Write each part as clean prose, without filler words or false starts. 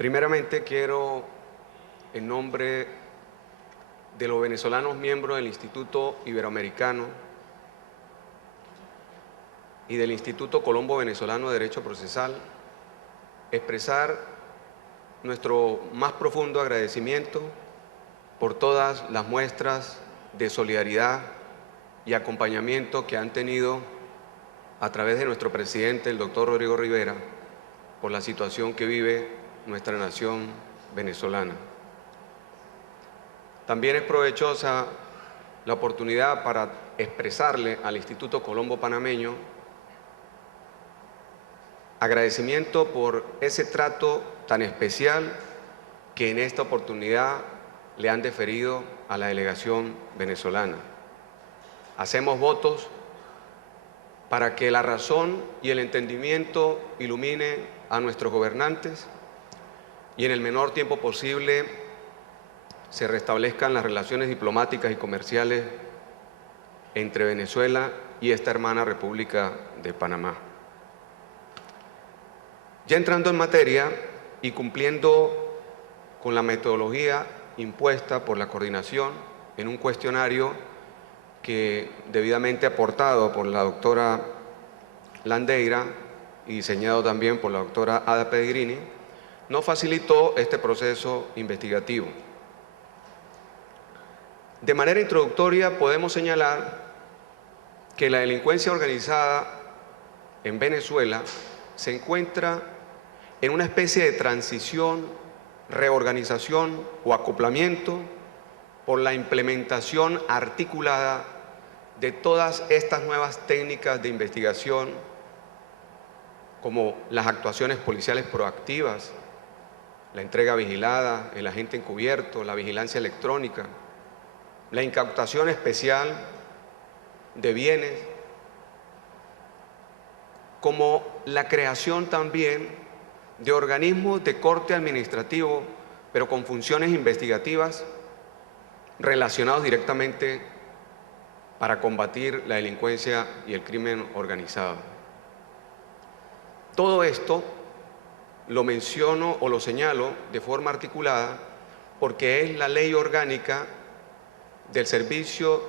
Primeramente quiero, en nombre de los venezolanos miembros del Instituto Iberoamericano y del Instituto Colombo Venezolano de Derecho Procesal, expresar nuestro más profundo agradecimiento por todas las muestras de solidaridad y acompañamiento que han tenido a través de nuestro presidente, el doctor Rodrigo Rivera, por la situación que vive nuestra nación venezolana. También es provechosa la oportunidad para expresarle al Instituto Colombo Panameño agradecimiento por ese trato tan especial que en esta oportunidad le han deferido a la delegación venezolana. Hacemos votos para que la razón y el entendimiento ilumine a nuestros gobernantes y en el menor tiempo posible se restablezcan las relaciones diplomáticas y comerciales entre Venezuela y esta hermana República de Panamá. Ya entrando en materia y cumpliendo con la metodología impuesta por la coordinación en un cuestionario que debidamente aportado por la doctora Landeira y diseñado también por la doctora Ada Pellegrini, nos facilitó este proceso investigativo. De manera introductoria podemos señalar que la delincuencia organizada en Venezuela se encuentra en una especie de transición, reorganización o acoplamiento por la implementación articulada de todas estas nuevas técnicas de investigación, como las actuaciones policiales proactivas, la entrega vigilada, el agente encubierto, la vigilancia electrónica, la incautación especial de bienes, como la creación también de organismos de corte administrativo, pero con funciones investigativas relacionados directamente para combatir la delincuencia y el crimen organizado. Todo esto lo menciono o lo señalo de forma articulada porque es la ley orgánica del Servicio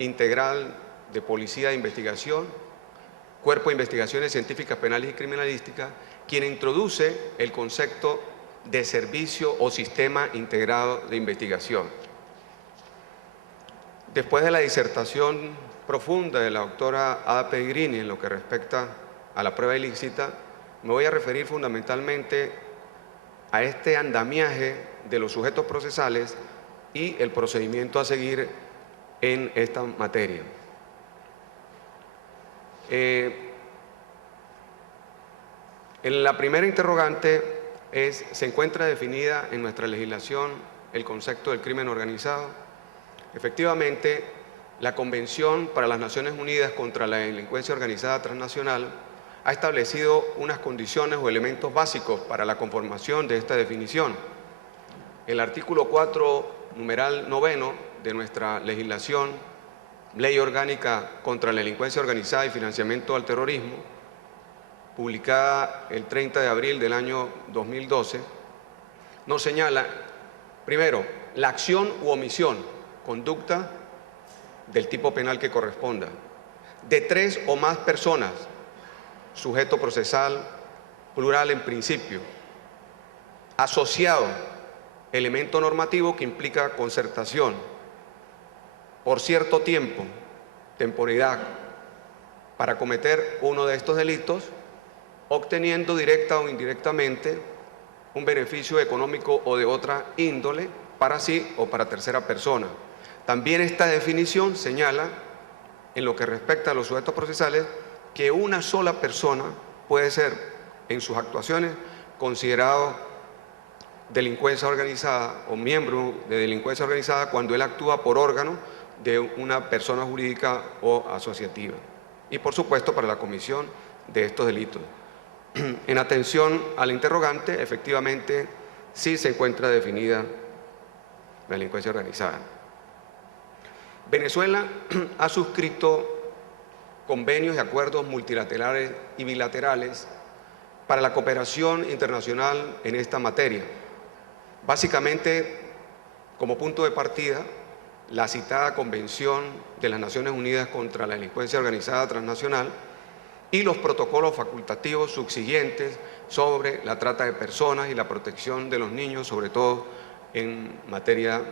Integral de Policía de Investigación, Cuerpo de Investigaciones Científicas Penales y Criminalísticas, quien introduce el concepto de servicio o sistema integrado de investigación. Después de la disertación profunda de la doctora Ada Pellegrini en lo que respecta a la prueba ilícita, me voy a referir fundamentalmente a este andamiaje de los sujetos procesales y el procedimiento a seguir en esta materia. En la primera interrogante se encuentra definida en nuestra legislación el concepto del crimen organizado. Efectivamente, la Convención para las Naciones Unidas contra la Delincuencia Organizada Transnacional ha establecido unas condiciones o elementos básicos para la conformación de esta definición. El artículo 4, numeral 9 de nuestra legislación, Ley Orgánica contra la Delincuencia Organizada y Financiamiento al Terrorismo, publicada el 30 de abril del año 2012, nos señala, primero, la acción u omisión, conducta del tipo penal que corresponda, de 3 o más personas, sujeto procesal, plural en principio, asociado, elemento normativo que implica concertación, por cierto tiempo, temporalidad, para cometer uno de estos delitos, obteniendo directa o indirectamente un beneficio económico o de otra índole para sí o para tercera persona. También esta definición señala, en lo que respecta a los sujetos procesales, que una sola persona puede ser, en sus actuaciones, considerado delincuencia organizada o miembro de delincuencia organizada cuando él actúa por órgano de una persona jurídica o asociativa. Y, por supuesto, para la comisión de estos delitos. En atención al interrogante, efectivamente, sí se encuentra definida la delincuencia organizada. Venezuela ha suscrito convenios y acuerdos multilaterales y bilaterales para la cooperación internacional en esta materia. Básicamente, como punto de partida, la citada Convención de las Naciones Unidas contra la Delincuencia Organizada Transnacional y los protocolos facultativos subsiguientes sobre la trata de personas y la protección de los niños, sobre todo en materia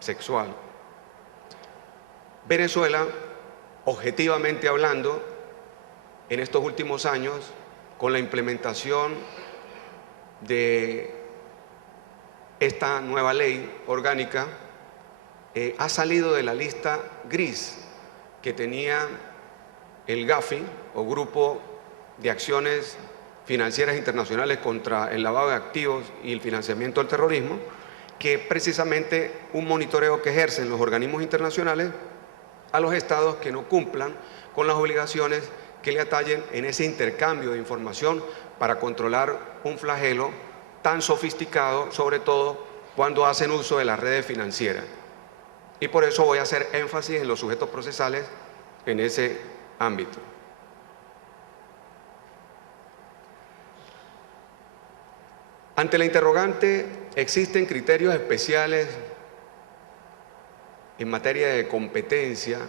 sexual. Venezuela, objetivamente hablando, en estos últimos años, con la implementación de esta nueva ley orgánica, ha salido de la lista gris que tenía el GAFI, o Grupo de Acciones Financieras Internacionales contra el Lavado de Activos y el Financiamiento del Terrorismo, que es precisamente un monitoreo que ejercen los organismos internacionales a los estados que no cumplan con las obligaciones que le atallen en ese intercambio de información para controlar un flagelo tan sofisticado, sobre todo cuando hacen uso de las redes financieras. Y por eso voy a hacer énfasis en los sujetos procesales en ese ámbito. Ante la interrogante, ¿existen criterios especiales en materia de competencia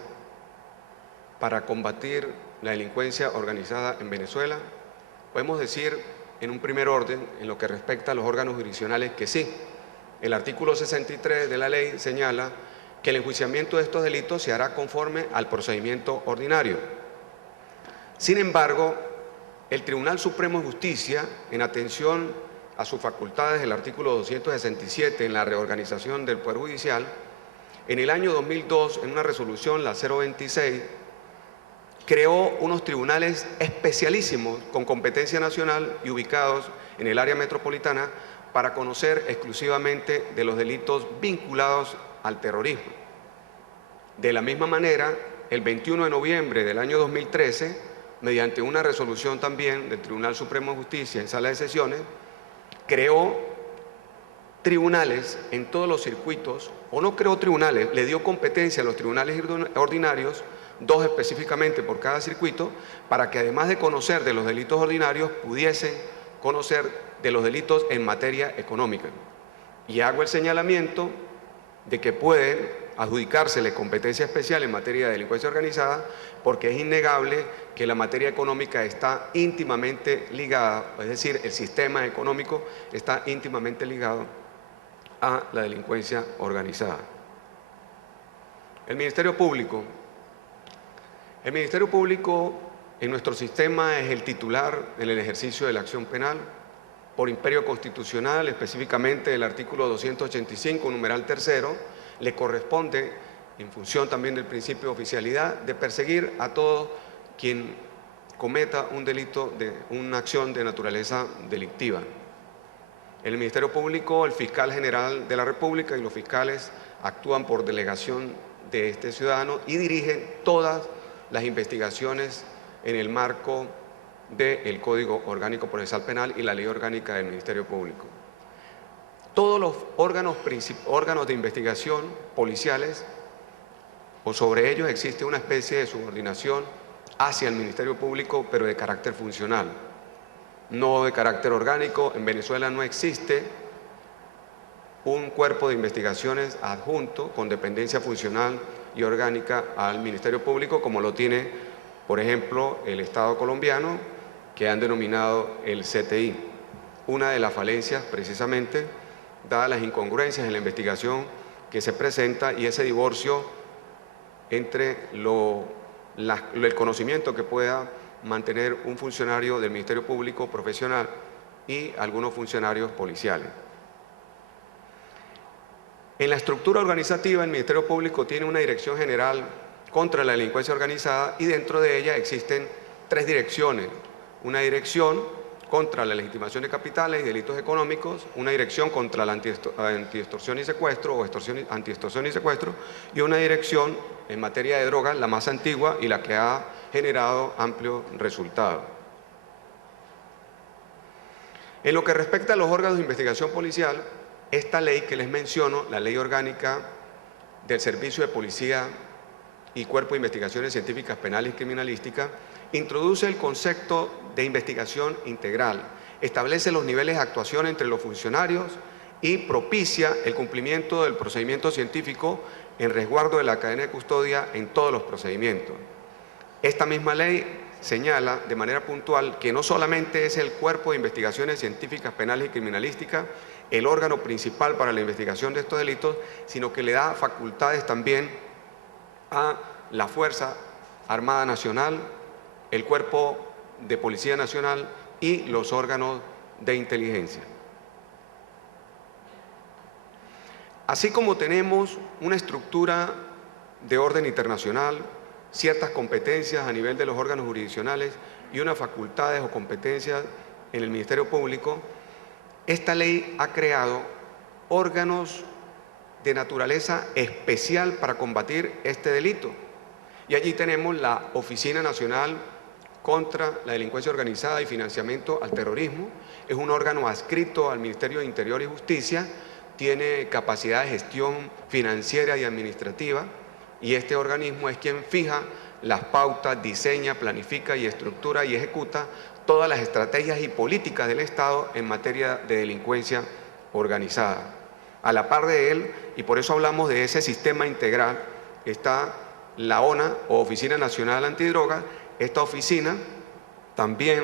para combatir la delincuencia organizada en Venezuela? Podemos decir, en un primer orden, en lo que respecta a los órganos jurisdiccionales, que sí. El artículo 63 de la ley señala que el enjuiciamiento de estos delitos se hará conforme al procedimiento ordinario. Sin embargo, el Tribunal Supremo de Justicia, en atención a sus facultades del artículo 267 en la reorganización del Poder Judicial, en el año 2002, en una resolución, la 026, creó unos tribunales especialísimos con competencia nacional y ubicados en el área metropolitana para conocer exclusivamente de los delitos vinculados al terrorismo. De la misma manera, el 21 de noviembre del año 2013, mediante una resolución también del Tribunal Supremo de Justicia en sala de sesiones, creó tribunales en todos los circuitos, o no creó tribunales, le dio competencia a los tribunales ordinarios, 2 específicamente por cada circuito, para que además de conocer de los delitos ordinarios, pudiesen conocer de los delitos en materia económica. Y hago el señalamiento de que pueden adjudicársele competencia especial en materia de delincuencia organizada, porque es innegable que la materia económica está íntimamente ligada, es decir, el sistema económico está íntimamente ligado a la delincuencia organizada. El Ministerio Público en nuestro sistema es el titular en el ejercicio de la acción penal por imperio constitucional, específicamente el artículo 285, numeral 3, le corresponde, en función también del principio de oficialidad, de perseguir a todo quien cometa un delito, una acción de naturaleza delictiva. En el Ministerio Público, el fiscal general de la República y los fiscales actúan por delegación de este ciudadano y dirigen todas las investigaciones en el marco del Código Orgánico Procesal Penal y la Ley Orgánica del Ministerio Público. Todos los órganos de investigación policiales, o sobre ellos existe una especie de subordinación hacia el Ministerio Público, pero de carácter funcional, no de carácter orgánico. En Venezuela no existe un cuerpo de investigaciones adjunto con dependencia funcional y orgánica al Ministerio Público, como lo tiene, por ejemplo, el Estado colombiano, que han denominado el CTI. Una de las falencias, precisamente, dadas las incongruencias en la investigación que se presenta y ese divorcio entre el conocimiento que pueda mantener un funcionario del Ministerio Público profesional y algunos funcionarios policiales. En la estructura organizativa, el Ministerio Público tiene una dirección general contra la delincuencia organizada y dentro de ella existen 3 direcciones. Una dirección contra la legitimación de capitales y delitos económicos, una dirección contra la antiextorsión y secuestro o antiextorsión y secuestro, y una dirección en materia de drogas, la más antigua y la que ha generado amplios resultados. En lo que respecta a los órganos de investigación policial, esta ley que les menciono, la Ley Orgánica del Servicio de Policía y Cuerpo de Investigaciones Científicas Penales y Criminalísticas, introduce el concepto de investigación integral, establece los niveles de actuación entre los funcionarios y propicia el cumplimiento del procedimiento científico en resguardo de la cadena de custodia en todos los procedimientos. Esta misma ley señala de manera puntual que no solamente es el Cuerpo de Investigaciones Científicas Penales y Criminalísticas el órgano principal para la investigación de estos delitos, sino que le da facultades también a la Fuerza Armada Nacional, el Cuerpo de Policía Nacional y los órganos de inteligencia. Así como tenemos una estructura de orden internacional, ciertas competencias a nivel de los órganos jurisdiccionales y unas facultades o competencias en el Ministerio Público, esta ley ha creado órganos de naturaleza especial para combatir este delito. Y allí tenemos la Oficina Nacional contra la Delincuencia Organizada y Financiamiento al Terrorismo. Es un órgano adscrito al Ministerio de Interior y Justicia, tiene capacidad de gestión financiera y administrativa, y este organismo es quien fija las pautas, diseña, planifica y estructura y ejecuta todas las estrategias y políticas del Estado en materia de delincuencia organizada. A la par de él, y por eso hablamos de ese sistema integral, está la ONA, o Oficina Nacional Antidrogas. Esta oficina también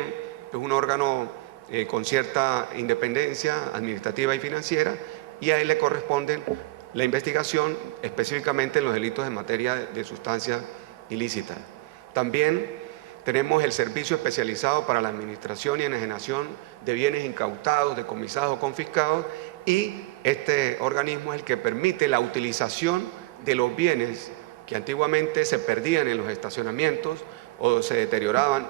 es un órgano con cierta independencia administrativa y financiera, y a él le corresponde la investigación específicamente en los delitos en materia de sustancias ilícitas. También tenemos el Servicio Especializado para la Administración y Enajenación de Bienes Incautados, decomisados o confiscados, y este organismo es el que permite la utilización de los bienes que antiguamente se perdían en los estacionamientos o se deterioraban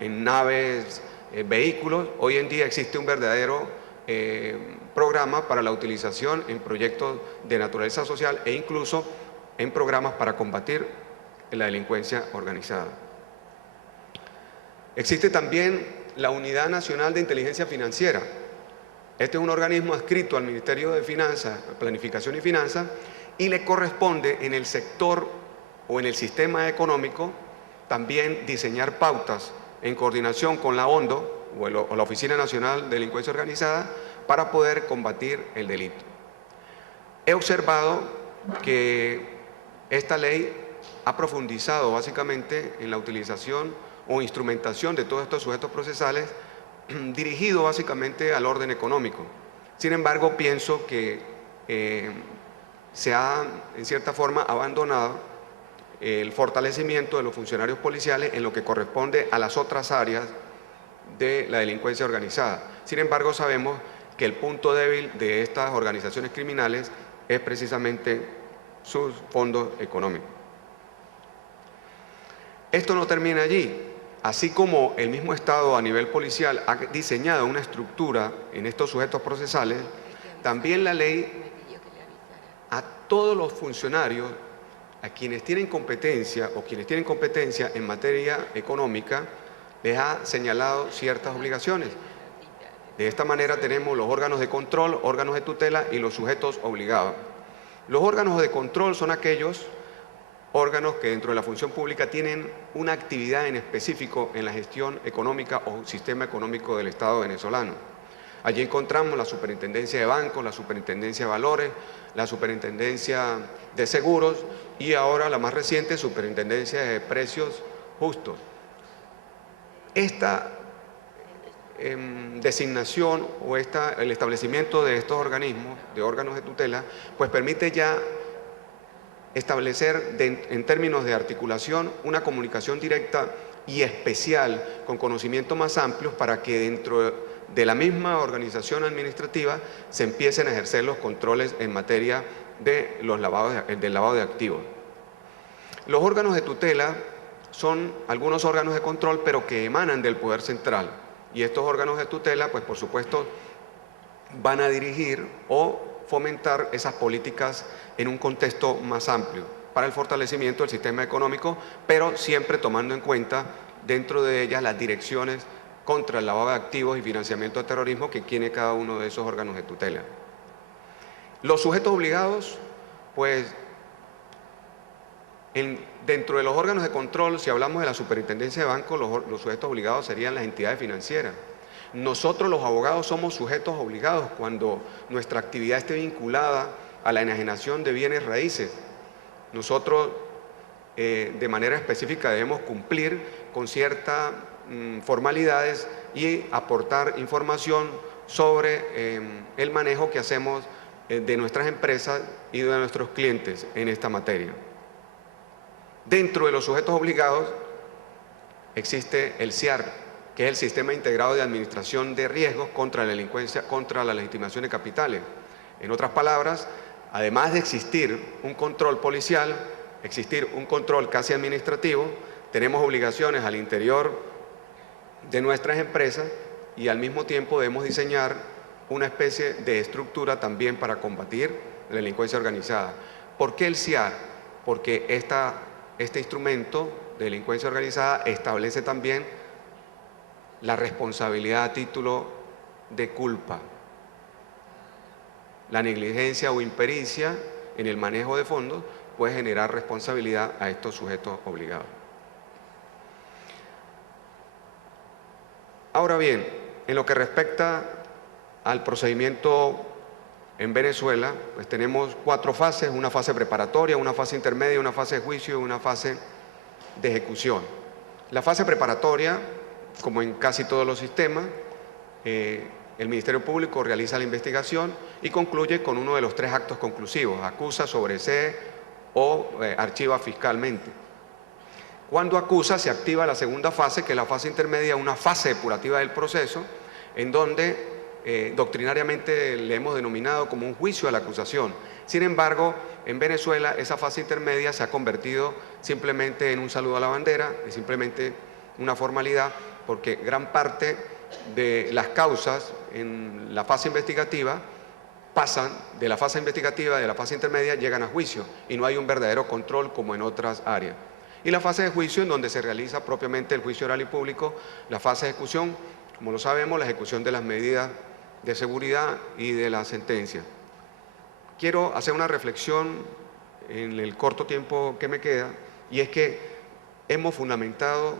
en naves, vehículos. Hoy en día existe un verdadero programa para la utilización en proyectos de naturaleza social e incluso en programas para combatir la delincuencia organizada. Existe también la Unidad Nacional de Inteligencia Financiera. Este es un organismo adscrito al Ministerio de Finanzas, Planificación y Finanzas, y le corresponde en el sector o en el sistema económico también diseñar pautas en coordinación con la ONDO o la Oficina Nacional de Delincuencia Organizada para poder combatir el delito. He observado que esta ley ha profundizado básicamente en la utilización o instrumentación de todos estos sujetos procesales dirigido básicamente al orden económico. Sin embargo, pienso que se ha, en cierta forma, abandonado el fortalecimiento de los funcionarios policiales en lo que corresponde a las otras áreas de la delincuencia organizada. Sin embargo, sabemos que el punto débil de estas organizaciones criminales es precisamente sus fondos económicos. Esto no termina allí. Así como el mismo Estado a nivel policial ha diseñado una estructura en estos sujetos procesales, también la ley a todos los funcionarios, a quienes tienen competencia o quienes tienen competencia en materia económica, les ha señalado ciertas obligaciones. De esta manera tenemos los órganos de control, órganos de tutela y los sujetos obligados. Los órganos de control son aquellos órganos que dentro de la función pública tienen una actividad en específico en la gestión económica o sistema económico del Estado venezolano. Allí encontramos la Superintendencia de Bancos, la Superintendencia de Valores, la Superintendencia de Seguros y ahora la más reciente, Superintendencia de Precios Justos. Esta designación o el establecimiento de estos organismos, de órganos de tutela, pues permite ya establecer en términos de articulación una comunicación directa y especial con conocimientos más amplios para que dentro de la misma organización administrativa se empiecen a ejercer los controles en materia de del lavado de activos. Los órganos de tutela son algunos órganos de control pero que emanan del poder central, y estos órganos de tutela pues por supuesto van a dirigir o fomentar esas políticas en un contexto más amplio para el fortalecimiento del sistema económico, pero siempre tomando en cuenta dentro de ellas las direcciones contra el lavado de activos y financiamiento de terrorismo que tiene cada uno de esos órganos de tutela. Los sujetos obligados, pues dentro de los órganos de control, si hablamos de la Superintendencia de Bancos, los sujetos obligados serían las entidades financieras. nosotros los abogados somos sujetos obligados cuando nuestra actividad esté vinculada a la enajenación de bienes raíces. Nosotros de manera específica debemos cumplir con ciertas formalidades y aportar información sobre el manejo que hacemos de nuestras empresas y de nuestros clientes en esta materia. Dentro de los sujetos obligados existe el SIAR, que es el Sistema Integrado de Administración de Riesgos contra la Delincuencia, contra la Legitimación de Capitales. En otras palabras, además de existir un control policial, existir un control casi administrativo, tenemos obligaciones al interior de nuestras empresas y al mismo tiempo debemos diseñar una especie de estructura también para combatir la delincuencia organizada. ¿Por qué el SIAR? Porque este instrumento de delincuencia organizada establece también la responsabilidad a título de culpa. La negligencia o impericia en el manejo de fondos puede generar responsabilidad a estos sujetos obligados. Ahora bien, en lo que respecta al procedimiento en Venezuela, pues tenemos 4 fases: una fase preparatoria, una fase intermedia, una fase de juicio y una fase de ejecución. La fase preparatoria, como en casi todos los sistemas, el Ministerio Público realiza la investigación y concluye con uno de los 3 actos conclusivos: acusa, sobresee o archiva fiscalmente. Cuando acusa, se activa la segunda fase, que es la fase intermedia, una fase depurativa del proceso, en donde doctrinariamente le hemos denominado como un juicio a la acusación. Sin embargo, en Venezuela esa fase intermedia se ha convertido simplemente en un saludo a la bandera, es simplemente una formalidad, porque gran parte de las causas en la fase investigativa pasan de la fase investigativa, de la fase intermedia, llegan a juicio y no hay un verdadero control como en otras áreas. Y la fase de juicio, en donde se realiza propiamente el juicio oral y público, la fase de ejecución, como lo sabemos, la ejecución de las medidas de seguridad y de la sentencia. Quiero hacer una reflexión en el corto tiempo que me queda, y es que hemos fundamentado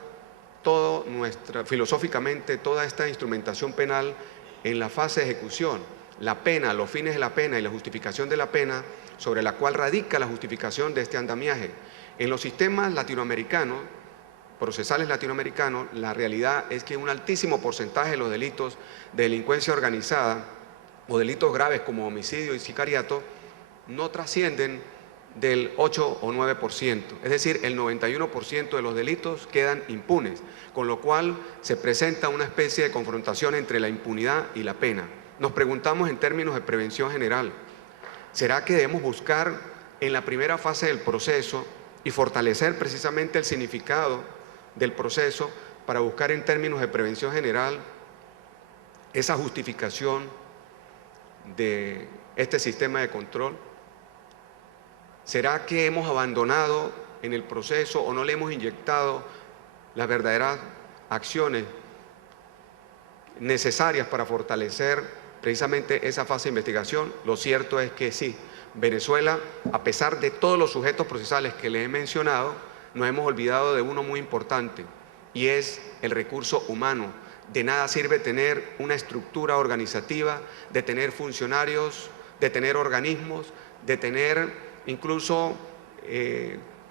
filosóficamente toda esta instrumentación penal en la fase de ejecución. La pena, los fines de la pena y la justificación de la pena, sobre la cual radica la justificación de este andamiaje. En los sistemas latinoamericanos, procesales latinoamericanos, la realidad es que un altísimo porcentaje de los delitos de delincuencia organizada o delitos graves como homicidio y sicariato no trascienden del 8 o 9%, es decir, el 91% de los delitos quedan impunes, con lo cual se presenta una especie de confrontación entre la impunidad y la pena. Nos preguntamos en términos de prevención general, ¿será que debemos buscar en la primera fase del proceso y fortalecer precisamente el significado del proceso para buscar en términos de prevención general esa justificación de este sistema de control? ¿Será que hemos abandonado en el proceso o no le hemos inyectado las verdaderas acciones necesarias para fortalecer precisamente esa fase de investigación? Lo cierto es que sí, Venezuela, a pesar de todos los sujetos procesales que les he mencionado, nos hemos olvidado de uno muy importante, y es el recurso humano. De nada sirve tener una estructura organizativa, de tener funcionarios, de tener organismos, de tener incluso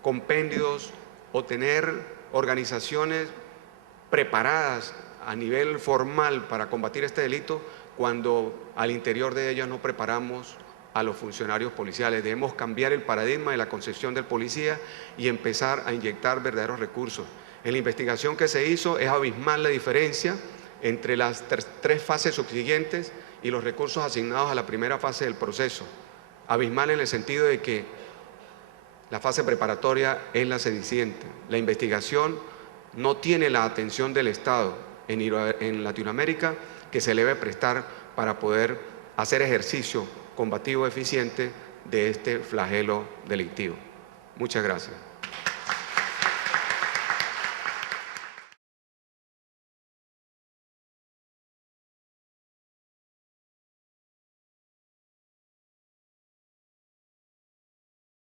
compendios o tener organizaciones preparadas a nivel formal para combatir este delito, cuando al interior de ellas no preparamos a los funcionarios policiales. Debemos cambiar el paradigma de la concepción del policía y empezar a inyectar verdaderos recursos. En la investigación que se hizo es abismal la diferencia entre las 3 fases subsiguientes y los recursos asignados a la primera fase del proceso. Abismal en el sentido de que la fase preparatoria es la sediciente. La investigación no tiene la atención del Estado en Latinoamérica que se le debe prestar para poder hacer ejercicio combativo eficiente de este flagelo delictivo. Muchas gracias.